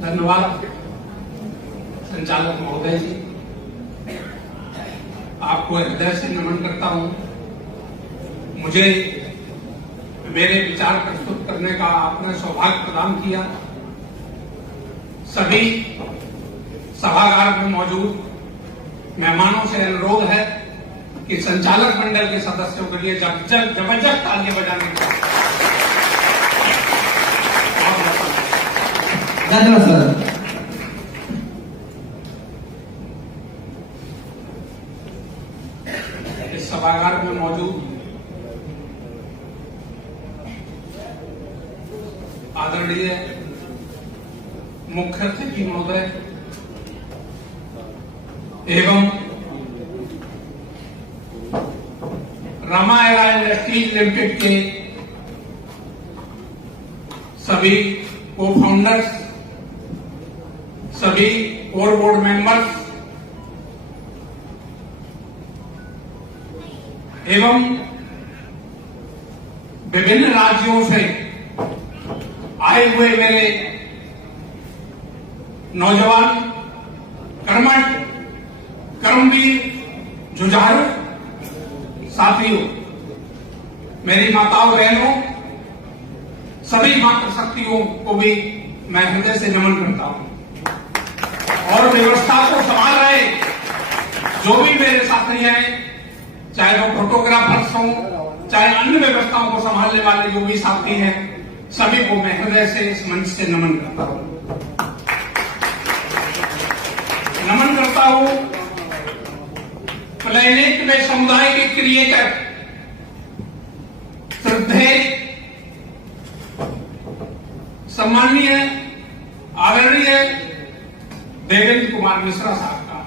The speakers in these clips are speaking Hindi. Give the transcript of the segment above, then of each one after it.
धन्यवाद संचालक महोदय जी, आपको हृदय से नमन करता हूं। मुझे मेरे विचार प्रस्तुत करने का आपने सौभाग्य प्रदान किया। सभी सभागार में मौजूद मेहमानों से अनुरोध है कि संचालक मंडल के सदस्यों के लिए जबरदस्त तालियां बजाने का। धन्यवाद सर। इस सभागार में मौजूद आदरणीय मुख्य अतिथि महोदय एवं रामायणा इंडस्ट्रीज लिमिटेड के सभी को फाउंडर्स, सभी कोर बोर्ड मेंबर्स एवं विभिन्न राज्यों से आए हुए मेरे नौजवान कर्मठ कर्मवीर जुझारू साथियों, मेरी माताओं बहनों, सभी मातृशक्तियों को भी मैं हृदय से नमन करता हूं। और व्यवस्था को संभाल रहे जो भी मेरे साथी हैं, चाहे वो फोटोग्राफर्स हों, चाहे अन्य व्यवस्थाओं को संभालने वाले जो भी साथी हैं, सभी को मैं हृदय से इस मंच से नमन करता हूं। नमन करता हूं प्लेनेट में समुदाय के क्रिएटर श्रद्धेय सम्माननीय आदरणीय देवेंद्र कुमार मिश्रा साहब का।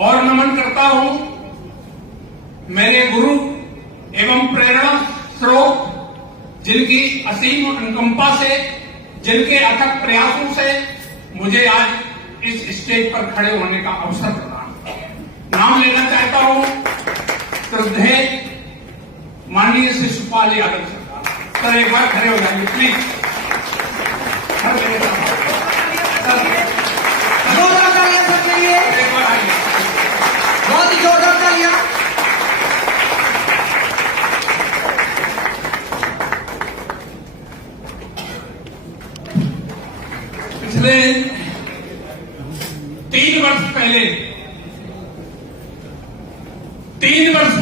और नमन करता हूं मेरे गुरु एवं प्रेरणा स्रोत, जिनकी असीम अनुकंपा से, जिनके अथक प्रयासों से मुझे आज इस स्टेज पर खड़े होने का अवसर प्रदान। नाम लेना चाहता हूं श्रद्धेय माननीय श्री शिशुपाल यादव सरकार। सर एक बार खड़े हो जाएंगे प्लीज। जोरदार तालियां सबके लिए, एक बार आइए। बहुत ही जोरदार तालियां। पिछले 3 वर्ष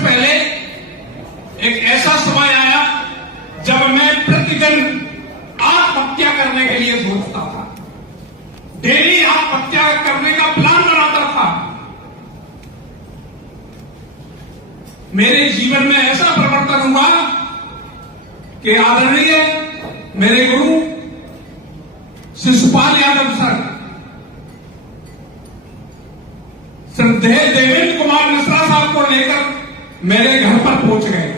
पहले एक ऐसा समय आया जब मैं प्रतिदिन आत्महत्या करने के लिए सोचता था, डेली आत्महत्या करने का प्लान बनाता था। मेरे जीवन में ऐसा परिवर्तन हुआ कि आदरणीय मेरे गुरु शिशुपाल यादव सर, श्रद्धेय देवेंद्र कुमार मिश्रा साहब को लेकर मेरे घर पर पहुंच गए।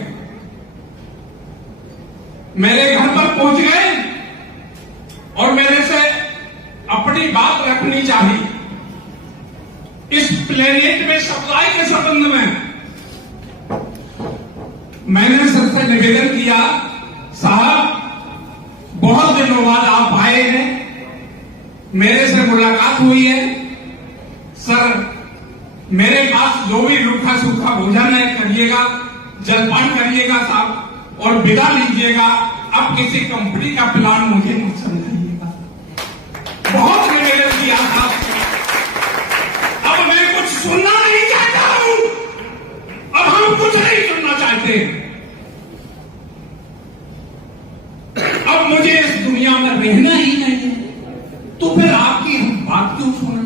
मेरे घर पर पहुंच गए और मेरे से अपनी बात रखनी चाहिए। इस प्लेनेट में समुदाय के संबंध में मैंने सबसे निवेदन किया, साहब बहुत दिनों बाद आप आए हैं, मेरे से मुलाकात हुई है, सर मेरे पास जो भी रूखा सूखा भोजन है करिएगा, जलपान करिएगा साहब और विदा लीजिएगा। अब किसी कंपनी का प्लान मुझे मत समझाइएगा। बहुत निवेदन किया था। अब मैं कुछ सुनना नहीं चाहता हूं, अब हम कुछ नहीं सुनना चाहते। अब मुझे इस दुनिया में रहना ही नहीं है, तो फिर आपकी हम बात क्यों सुने।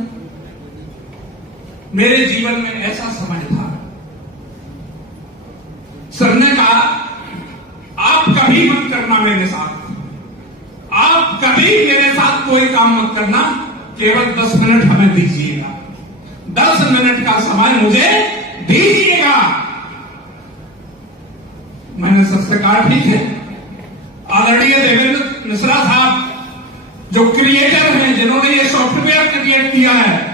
मेरे जीवन में ऐसा समय था, सर ने कहा आप कभी मत करना मेरे साथ, आप कभी मेरे साथ कोई काम मत करना, केवल 10 मिनट हमें दीजिएगा, 10 मिनट का समय मुझे दीजिएगा। मैंने सबसे कहा ठीक है। आदरणीय देवेंद्र मिश्रा साहब जो क्रिएटर हैं, जिन्होंने ये सॉफ्टवेयर क्रिएट किया है,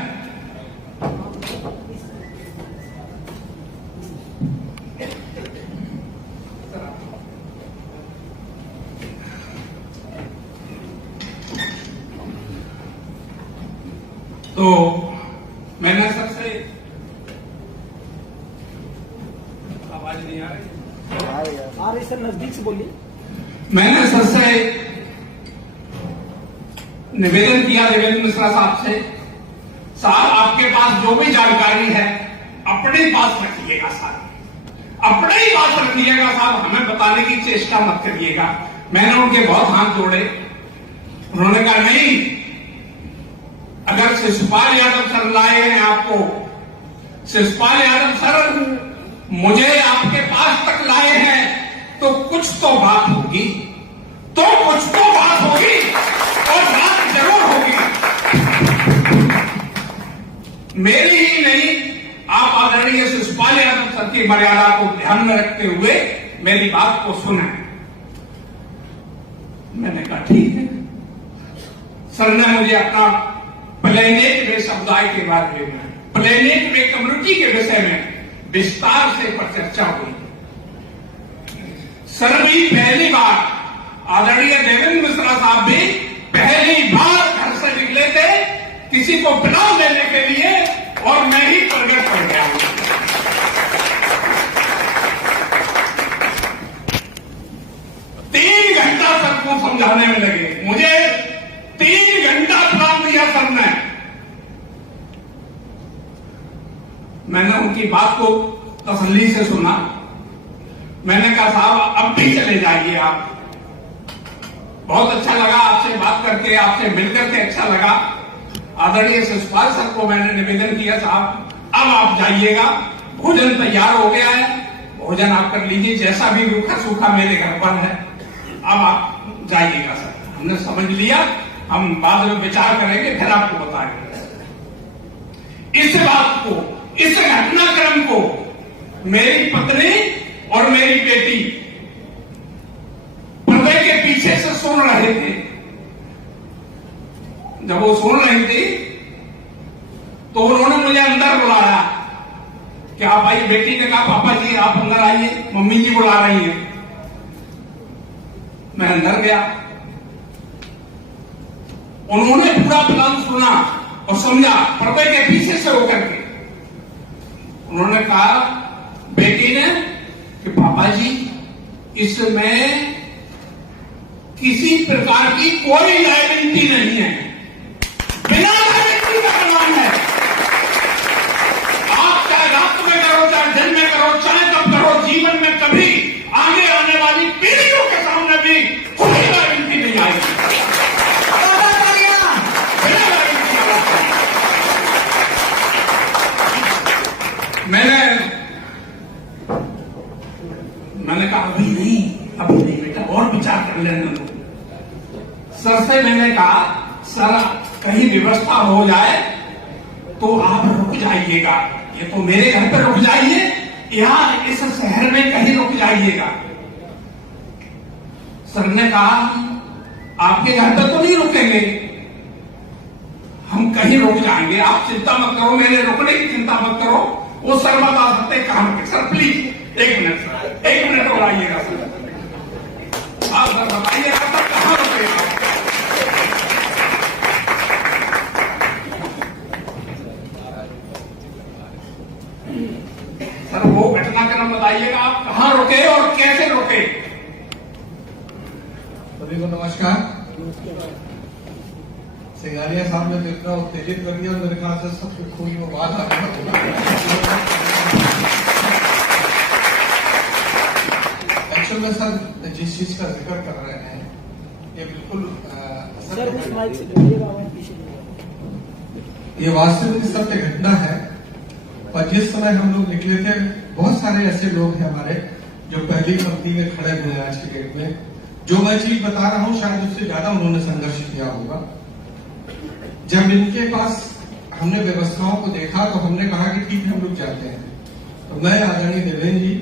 आ रही सर, नजदीक से बोलिए। मैंने सर से निवेदन किया देवेंद्र मिश्रा साहब से, साहब आपके पास जो भी जानकारी है अपने पास रखिएगा साहब, अपने ही पास रखिएगा साहब, हमें बताने की चेष्टा मत करिएगा। मैंने उनके बहुत हाथ जोड़े, उन्होंने कहा नहीं, अगर शिशुपाल यादव सर लाए हैं आपको, शिशुपाल यादव सर मुझे आपके पास तक लाए हैं, तो कुछ तो बात होगी, तो कुछ तो बात होगी और बात जरूर होगी। मेरी ही नहीं, आप आदरणीय शिशुपाल यादव सर की मर्यादा को ध्यान में रखते हुए मेरी बात को सुने। मैंने कहा ठीक है। सर ने मुझे अपना प्लेनेट वे समुदाय के बारे में, प्लेनेट वे कम्युनिटी के विषय में विस्तार से परिचर्चा हुई। सर भी पहली बार, आदरणीय देवेंद्र मिश्रा साहब भी पहली बार घर से निकले थे किसी को पिलाव देने के लिए, और मैं ही प्रगट कर गया हूं। 3 घंटा सर को समझाने में लगे, मुझे 3 घंटा प्लान दिया सर ने। मैंने उनकी बात को तसल्ली से सुना। मैंने कहा साहब अब भी चले जाइए आप, बहुत अच्छा लगा आपसे बात करके, आपसे मिलकर के अच्छा लगा। आदरणीय शिशुपाल सर को मैंने निवेदन किया साहब अब आप जाइएगा, भोजन तैयार हो गया है, भोजन आप कर लीजिए, जैसा भी रूखा सूखा मेरे घर पर है, अब आप जाइएगा सर। हमने समझ लिया, हम बाद में विचार करेंगे, फिर आपको बताएंगे। इस बात को, इस घटनाक्रम को मेरी पत्नी और मेरी बेटी पर्दे के पीछे से सुन रहे थे। जब वो सुन रही थी तो उन्होंने मुझे अंदर बुलाया। क्या भाई? बेटी ने कहा पापा जी आप अंदर आइए, मम्मी जी बुला रही हैं। मैं अंदर गया, उन्होंने पूरा प्लान सुना और समझा पर्दे के पीछे से होकर के। उन्होंने कहा बेटी ने कि पापा जी इसमें किसी प्रकार की कोई लायबिलिटी नहीं है, बिना लायबिलिटी का प्रमाण है। आप चाहे रात में करो, चाहे दिन में करो, चाहे कब करो, जीवन में कभी आगे आने वाली पीढ़ियों के सामने भी कोई लायबिलिटी नहीं आएगी। बिना लायबिलिटी का मैंने कहा अभी नहीं बेटा, और विचार कर लेने दो। सर से मैंने कहा सर कहीं व्यवस्था हो जाए तो आप रुक जाइएगा, ये तो मेरे घर पर रुक जाइए, यहां इस शहर में कहीं रुक जाइएगा। सर ने कहा आपके घर पर तो नहीं रुकेंगे, हम कहीं रुक जाएंगे, आप चिंता मत करो, मेरे रुकने की चिंता मत करो। वो सर बता सकते कहां रुके। Sir please 1 minute sir, 1 minute और आइएगा सर, आप सर बताइएगा सर कहां रुकेगा। सर वो घटनाक्रम बताइएगा, आप कहां रुके और कैसे रुके। सभी को नमस्कार। सिंगारिया साहब ने तो इतना उत्तेजित कर दिया, मेरे ख्याल से सबके खून में बात आ एक्चुअल में सर जिस चीज का जिक्र कर रहे हैं ये बिल्कुल ये वास्तविक सत्य घटना है। और जिस समय हम लोग निकले थे, बहुत सारे ऐसे लोग हैं हमारे जो पहली पंक्ति में खड़े हुए हैं आज की डेट में। जो मैं चीज बता रहा हूं शायद उससे ज्यादा उन्होंने संघर्ष किया होगा। जब इनके पास हमने व्यवस्थाओं को देखा तो हमने कहा कि ठीक है हम लोग जाते हैं। तो मैं आदरणीय देवेंद्र जी,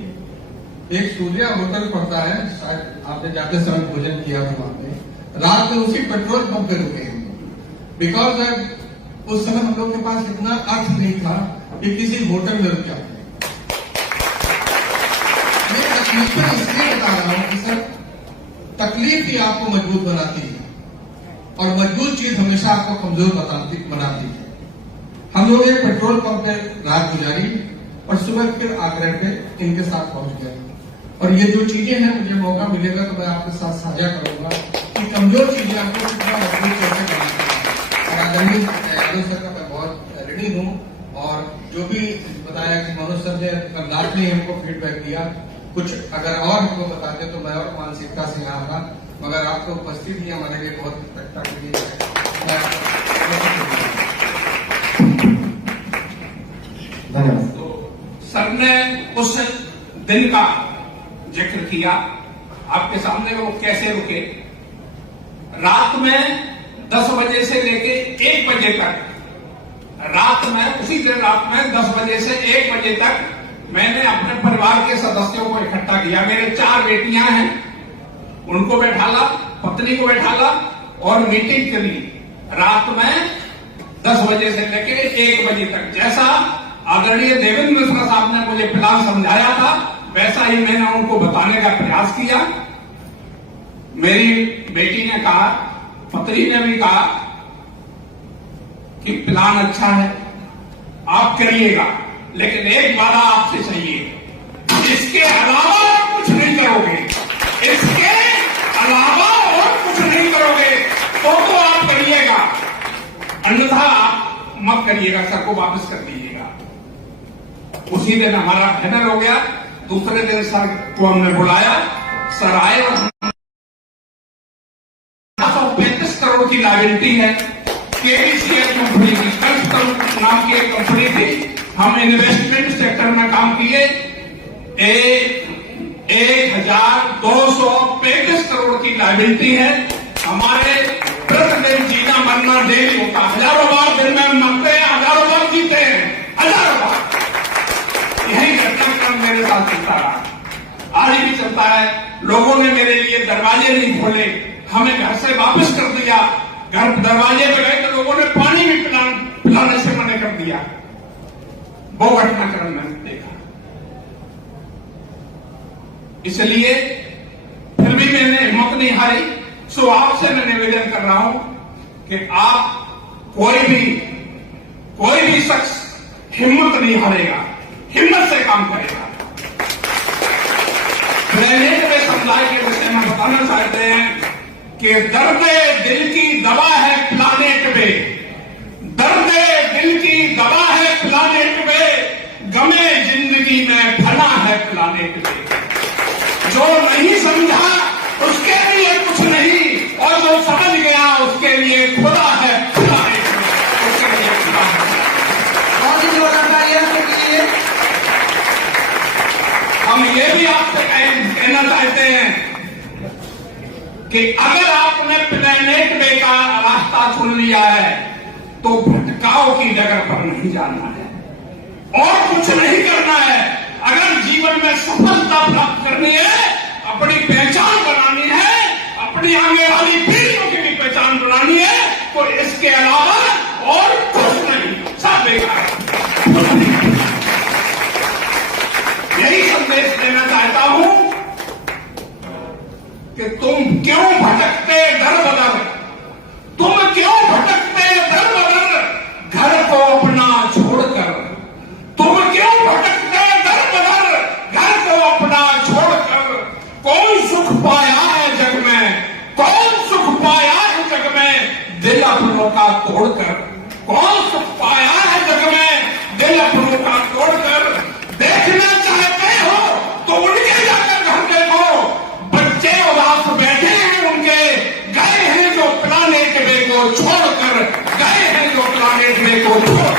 एक सूर्या होटल पड़ता है, शायद आपने जाते समय भोजन किया था वहां पे, रात में उसी पेट्रोल पंप पे रुके हम लोग। बिकॉज उस समय हम लोग के पास इतना अर्थ नहीं था कि किसी होटल में रुक जाते। मैं तकलीफें इसलिए बता रहा हूं कि सर तकलीफ ही आपको मजबूत बनाती है और मजबूत चीज हमेशा आपको कमजोर बनाती है। हम लोग एक पेट्रोल पंप पे रात गुजारी और सुबह फिर आगरा पे इनके साथ पहुंच गया। और ये जो चीजें हैं, मुझे मौका मिलेगा तो मैं आपके साथ साझा करूंगा कि कमजोर चीजें आपको कितना मजबूत कैसे करना है। और आदरणीय यादव सर का मैं बहुत ऋणी हूँ। और जो भी बताया कि मनोज सर ने लाट ने हमको फीडबैक दिया, कुछ अगर और हमको बताते तो मैं और मानसिकता से यहाँ आना, मगर आपको उपस्थित ही हमारे लिए बहुत कृतज्ञता के लिए धन्यवाद। तो सर ने उस दिन का जिक्र किया आपके सामने, वो कैसे रुके। रात में 10 बजे से लेके 1 बजे तक, रात में उसी दिन रात में 10 बजे से 1 बजे तक मैंने अपने परिवार के सदस्यों को इकट्ठा किया। मेरे 4 बेटियां हैं, उनको बैठाला, पत्नी को बैठाला और मीटिंग करी रात में 10 बजे से लेके 1 बजे तक। जैसा आदरणीय देवेंद्र मिश्रा साहब ने मुझे प्लान समझाया था, वैसा ही मैंने उनको बताने का प्रयास किया। मेरी बेटी ने कहा, पत्नी ने भी कहा कि प्लान अच्छा है, आप करिएगा, लेकिन एक वादा आपसे चाहिए, इसके अलावा कुछ नहीं करोगे, इसके अलावा और कुछ नहीं करोगे तो आप करिएगा, अन्यथा आप मत करिएगा, सर को वापस कर दीजिएगा। उसी दिन हमारा फाइनल हो गया। दूसरे दिन सर को हमने बुलाया, सर आए और 35 करोड़ की लायबिलिटी है केबीसीएल कंपनी की, कल्प नाम की एक कंपनी थी। हम इन्वेस्टमेंट सेक्टर में काम किए। 1235 करोड़ की लायबिलिटी है। हमारे प्रतिदिन जीना मरना डेली होता, हजारों बार दिन में मरते हैं, हजारों बार जीते हैं, हजारों बार। यही घटनाक्रम मेरे साथ चलता रहा, आज भी चलता है। लोगों ने मेरे लिए दरवाजे नहीं खोले, हमें घर से वापस कर दिया। घर दरवाजे पे गए तो लोगों ने पानी भी पिलाने से मना कर दिया। वो घटनाक्रम मैंने देखा। इसलिए फिर भी मैंने हिम्मत नहीं हारी। सो आपसे मैं निवेदन कर रहा हूं कि आप कोई भी शख्स हिम्मत नहीं हारेगा, हिम्मत से काम करेगा। प्लेनेट में समुदाय के विषय में बताना चाहते हैं कि दर्द दिल की दवा है प्लानेट में, दर्द दिल की दवा है प्लानेट में, गमे जिंदगी में फना है प्लानेट में। जो नहीं समझा उसके लिए कुछ नहीं, और जो समझ गया उसके लिए खुदा है प्लानेट में, उसके लिए खुदा है। हम ये भी आपसे कहना चाहते हैं कि अगर आपने प्लेनेट वे का रास्ता चुन लिया है तो भटकाव की जगह पर नहीं जाना है और कुछ नहीं करना है। अगर जीवन में सफलता प्राप्त करनी है, अपनी पहचान बनानी है, अपनी आगे वाली पीढ़ियों की भी पहचान बनानी है, तो इसके अलावा और कुछ नहीं, सब बेकार है। यही संदेश देना चाहता हूं कि तुम क्यों भटकते दर बदर, तुम क्यों भटकते दर बदर घर को अपना छोड़कर, तुम क्यों भटकते दर बदर घर को अपना छोड़कर। कौन सुख पाया है जग में, कौन सुख पाया है जग में दिल अपनों का तोड़कर, कौन सुख पाया है जग में दिल अपनों का तोड़कर। देखना चाहते हो तो उनके जाकर घर देखो, बच्चे उदास बैठे हैं उनके, गए हैं जो प्लानेट वे को छोड़कर, गए हैं जो प्लानेट वे को छोड़।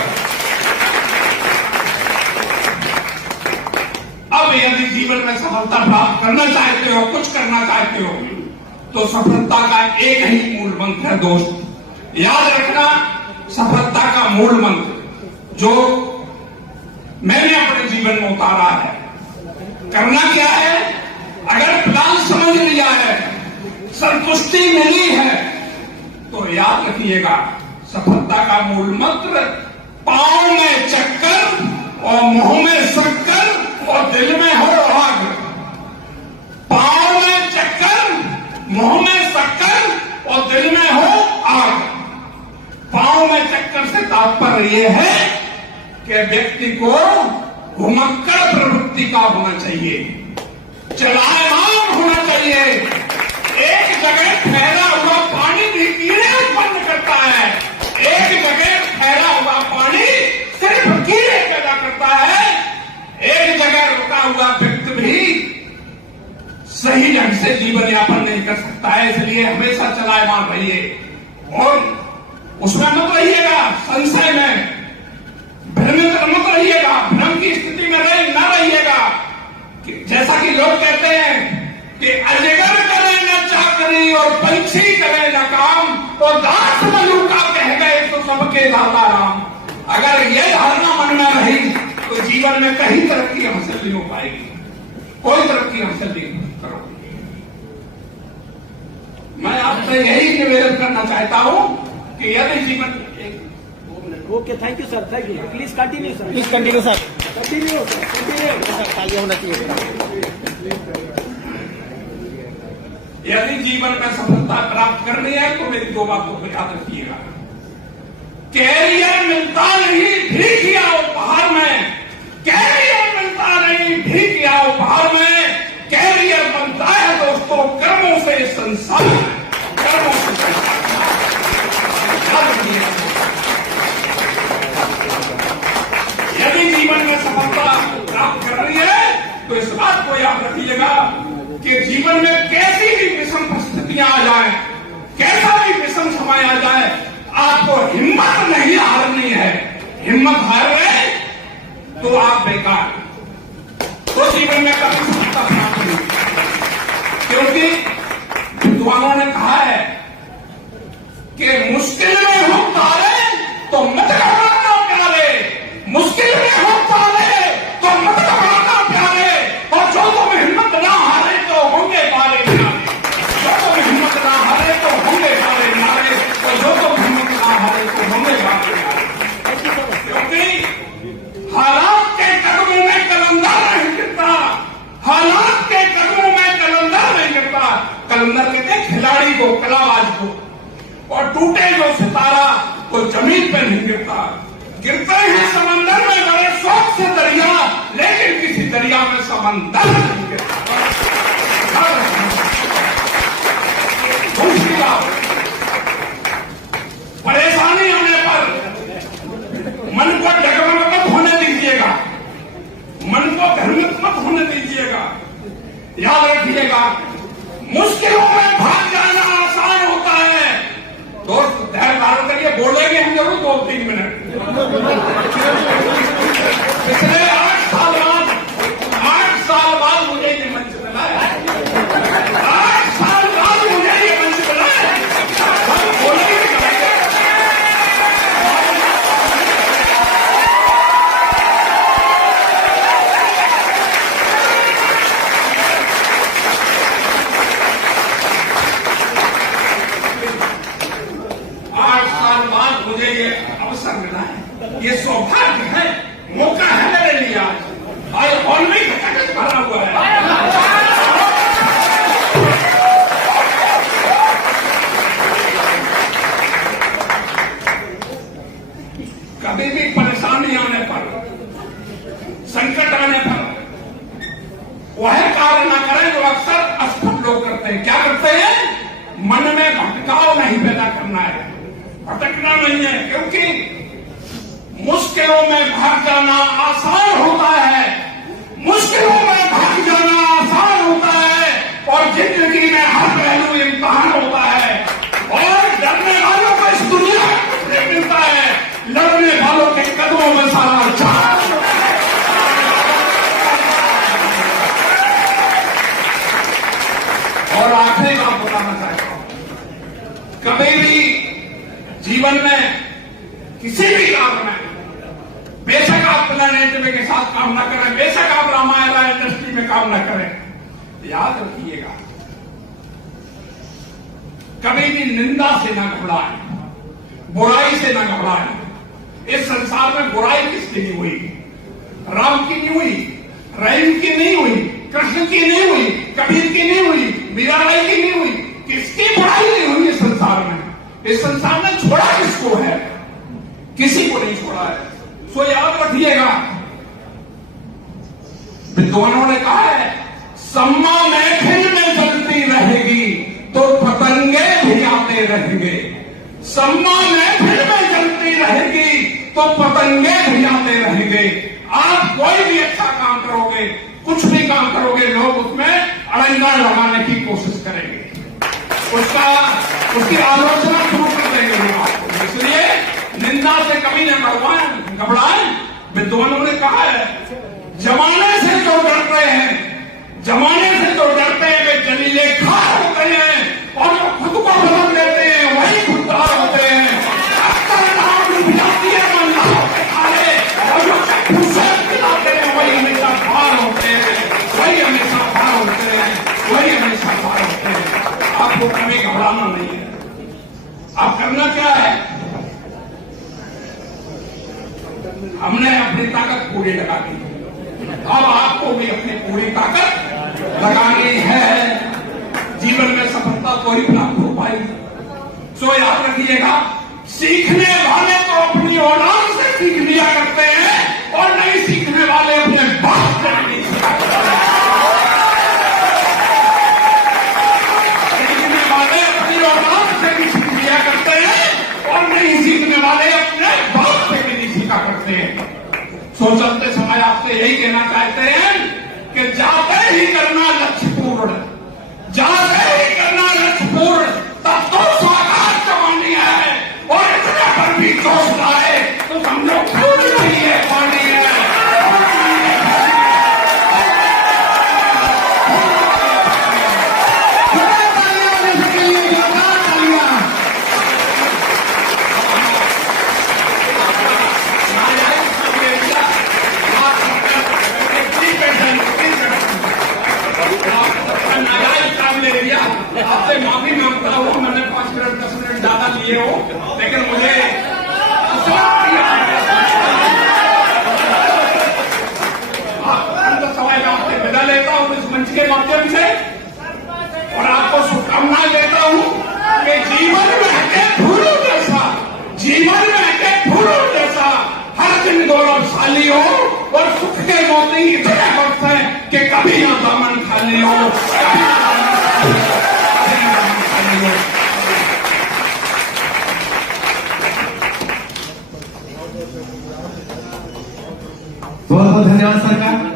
अब यदि जीवन में सफलता प्राप्त करना चाहते हो, कुछ करना चाहते हो, तो सफलता का एक ही मूल मंत्र है दोस्त, याद रखना। सफलता का मूल मंत्र जो मैंने अपने जीवन में उतारा है, करना क्या है। अगर प्लान समझ लिया है, संतुष्टि मिली है, तो याद रखिएगा सफलता का मूल मंत्र, पांव में चक्कर और मुंह में शक्कर और दिल में हो आग। पांव में चक्कर, मुंह में शक्कर और दिल में हो आग। पांव में चक्कर से तात्पर्य यह है कि व्यक्ति को घुमक्कड़ प्रवृत्ति का होना चाहिए, चलायमान होना चाहिए। एक जगह ठहरा हुआ पानी भी कीड़े उत्पन्न करता है, एक जगह ठहरा हुआ पानी सिर्फ कीड़े पैदा करता है, एक जगह रुका हुआ व्यक्ति भी सही ढंग से जीवन यापन नहीं कर सकता है। इसलिए हमेशा चलायमान रहिए और उसमें मत रहिएगा, संशय में भ्रमित मत रहिएगा, भ्रम की स्थिति में न रहिएगा। जैसा कि लोग कहते हैं कि अजगर करे न चाकरी और पंछी करे न काम, तो दास मलूका कह गए तो सबके दाता राम। अगर यह धारणा मन में रही तो जीवन में कहीं तरक्की हासिल नहीं हो पाएगी, कोई तरक्की हासिल नहीं करोगे। मैं आपसे यही निवेदन करना चाहता हूं कि यदि जीवन okay, thank you sir, thank you. Please continue sir, please continue sir, continue sir, continue sir, तालियां होना चाहिए। यदि जीवन में सफलता प्राप्त करनी है तो मेरी दो बातों को याद रखिएगा। कैरियर मिलता नहीं भीख या उपहार में, कैरियर मिलता नहीं भीख या उपहार में, कैरियर बनता है दोस्तों कर्मों से संसार, कर्मों से संसार। याद रखिएगा, यदि जीवन में सफलता प्राप्त करनी है तो इस बात को याद रखिएगा कि जीवन में कैसी भी विषम परिस्थितियां आ जाए, कैसा भी विषम समय आ जाए, आपको हिम्मत नहीं हारनी है। हिम्मत हार गए तो आप बेकार, तो जीवन में कभी सफलता प्राप्त नहीं। क्योंकि विद्वानों ने कहा है कि मुश्किल में हो तारे तो मत घबराना प्यारे, मुश्किल में हो तारे तो मत घबराना प्यारे, और जो तुम हिम्मत ना हारे तो होंगे पारे नारे, जो तुम हिम्मत ना हारे तो होंगे पारे नारे, और जो तुम हिम्मत ना हारे तो होंगे पारे नारे। क्योंकि हालात के कदमों में कलंदर नहीं गिरता, हालात के कदमों में कलंदर नहीं गिरता। कलंदर कहते हैं खिलाड़ी को, कलाबाज को, और टूटे जो सितारा वो जमीन पर नहीं गिरता, गिरते हैं समंदर में बड़े शौक से दरिया, लेकिन किसी दरिया में समंदर नहीं गिरता। दूसरी बात, परेशानी आने पर मन को डगमग मत होने दीजिएगा, मन को भ्रमित मत होने दीजिएगा। याद रखिएगा, मुश्किलों में भाग जाना आसान होता है। दोस्त धैर्य धारण करिए, बोलेंगे हम जरूर 2-3 मिनट। पिछले 8 साल बाद मुझे ये मंच मिला है, 8 साल बाद मुझे ये मंच मिला है। हम बोलेंगे ये सौभाग्य है, मौका है मेरे लिए आज हॉल में खचाखच भरा हुआ है। कभी भी परेशानी आने पर, संकट आने पर वह कार्य न करें जो अक्सर अस्पष्ट लोग करते हैं। क्या करते हैं? मन में भटकाव नहीं पैदा करना है, भटकना नहीं है। क्योंकि मुश्किलों में भाग जाना आसान होता है, मुश्किलों में भाग जाना आसान होता है, और जिंदगी में हर पहलू इम्तिहान होता है। और डरने वालों को इस दुनिया में कुछ नहीं मिलता है, लड़ने वालों के कदमों में सारा जान। और आखिरी बात बताना चाहता हूं, कभी भी जीवन में किसी भी काम में बेशक आप प्लानेटरी के साथ काम न करें, बेशक आप रामायण इंडस्ट्री में काम न करें, याद रखिएगा कभी भी निंदा से न घबराएं, बुराई से न घबराएं। इस संसार में बुराई किसकी नहीं हुई? राम की नहीं हुई, रहीम की नहीं हुई, कृष्ण की नहीं हुई, कबीर की नहीं हुई, मीराबाई की नहीं हुई। किसकी बुराई नहीं हुई इस संसार में? इस संसार में छोड़ा किसको है? किसी को नहीं छोड़ा है। सो याद रखिएगा, विद्वानों ने कहा है, सम्मा महफिल में जलती रहेगी तो पतंगे भी आते रहेंगे। सम्मा महफिल में जलती रहेगी तो पतंगे भी आते रहेंगे। आप कोई भी अच्छा काम करोगे, कुछ भी काम करोगे, लोग उसमें अड़ंगा लगाने की कोशिश करेंगे, उसकी आलोचना शुरू कर देंगे लोग आपको। इसलिए निंदा से कभी न घबराएं। विद्वानों ने कहा है, जमाने से जो डरते हैं, जमाने से जो डरते हैं वे जलीले खार होते हैं, और जो खुद को बदल देते हैं वही खुददार होते हैं। अक्सर नाम डूब जाती है मल्लाह के खाले, और जो फुर्सत दिलाते हैं वही हमेशा खार होते हैं, वही हमेशा खार होते हैं, वही हमेशा खार होते हैं। आपको कभी घबराना नहीं है। आप करना क्या है, हमने अपनी ताकत पूरी लगा दी, अब आपको भी अपनी पूरी ताकत लगानी है। जीवन में सफलता तो ही प्राप्त हो पाएगी। सो याद रखिएगा, सीखने वाले तो अपनी औलाद से सीख लिया करते हैं, और नहीं सीखने वाले अपने बाप से नहीं सीखा करते हैं। सीखने वाले अपनी औलाद से भी सीख लिया करते हैं, और नहीं सीखने वाले अपने बाप से भी नहीं सीखा करते हैं। सो चलते समय आपसे यही कहना चाहते हैं कि जाते ही करना लक्ष्य पूर्ण, जाते ही करना लक्ष्य पूर्ण, तब तो साकार जवानी है। और इतने पर भी जोश लाए तो समझो फूल नहीं है, पानी है। आपसे माफी मांगता हूँ, मैंने 5 मिनट 10 मिनट ज्यादा लिए हो, लेकिन मुझे सवाल में आपसे विदा लेता हूँ इस मंच के माध्यम से, और आपको शुभकामनाएं देता हूँ कि जीवन में के फूलों जैसा, जीवन में के फूलों जैसा हर दिन गौरवशाली हो, और सुख के मोती इतने बरसे कि कभी ना दामन खाली हो, कभी ना बहुत बहुत धन्यवाद सरकार।